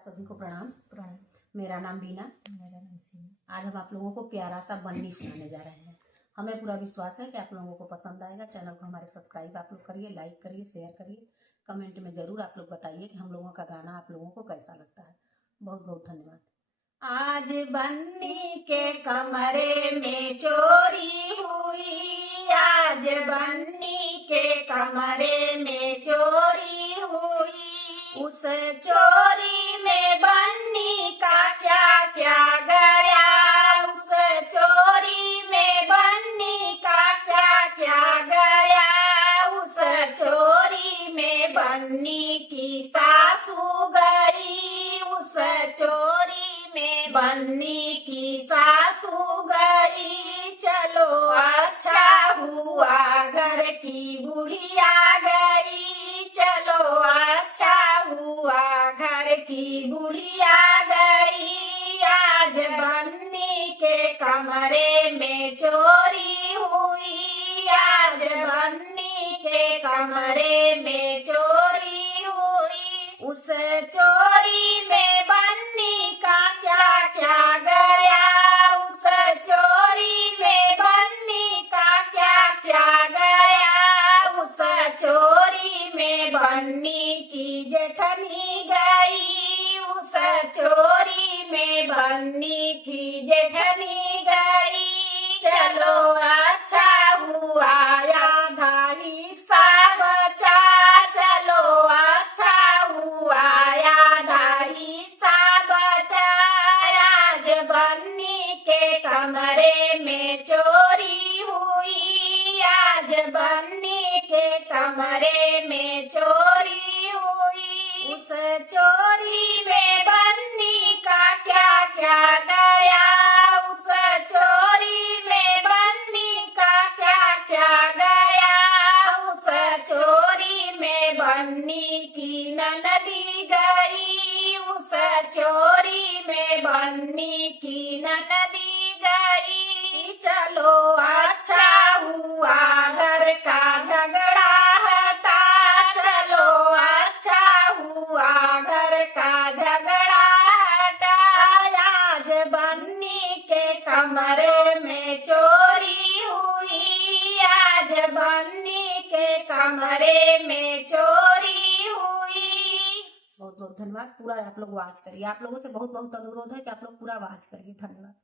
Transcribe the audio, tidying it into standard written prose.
सभी को प्रणाम। प्रणाम। मेरा नाम बीना। मेरा नाम सीमा। आज हम आप लोगों को प्यारा सा बन्नी सुनाने जा रहे हैं। हमें पूरा विश्वास है कि आप लोगों को पसंद आएगा। चैनल को हमारे सब्सक्राइब आप लोग करिए, लाइक करिए, शेयर करिए, कमेंट में जरूर आप लोग बताइए कि हम लोगों का गाना आप लोगों को कैसा लगता है। बहुत बहुत धन्यवाद। आज बन्नी के कमरे में चोरी हुई, आज बन्नी के कमरे में चोरी हुई। उस चोरी में बन्नी का क्या क्या गया, उस चोरी में बन्नी का क्या क्या गया। उस चोरी में बन्नी की सासू गई, उस चोरी में बन्नी की सासू गई। चलो अच्छा हुआ घर की बुढ़िया गई, चलो अच्छा हुआ घर की बुढ़िया गई। आज बन्नी के कमरे में चोरी हुई, आज बन्नी के कमरे में चोरी हुई। उस चोरी में बन्नी का क्या क्या गया, उस चोरी में बन्नी का क्या क्या गया। उस चोरी में बन्नी की जेठनी गई, उस चोरी में बन्नी की जेठनी गई। चलो अच्छा हुआ आधा हिस्सा बचा, चलो अच्छा हुआ आधा हिस्सा बचा। आज बन्नी के कमरे में चोरी हुई, आज बन्नी के कमरे में चोरी हुई। उस चोरी में बन्नी का क्या क्या गया, उस चोरी में बन्नी का क्या क्या गया। उस चोरी में बन्नी की ननदी गई, उस चोरी में बन्नी की ननदी गई। चलो अच्छा हुआ घर का झगड़ा हटा, चलो अच्छा हुआ घर का झगड़ा हटा। आज बन्नी के कमरे में चोरी हुई, आज बन्नी के कमरे में चोरी हुई। बहुत बहुत धन्यवाद। पूरा आप लोग वाच करिए। आप लोगों से बहुत बहुत अनुरोध है कि आप लोग पूरा वाच करिए। धन्यवाद।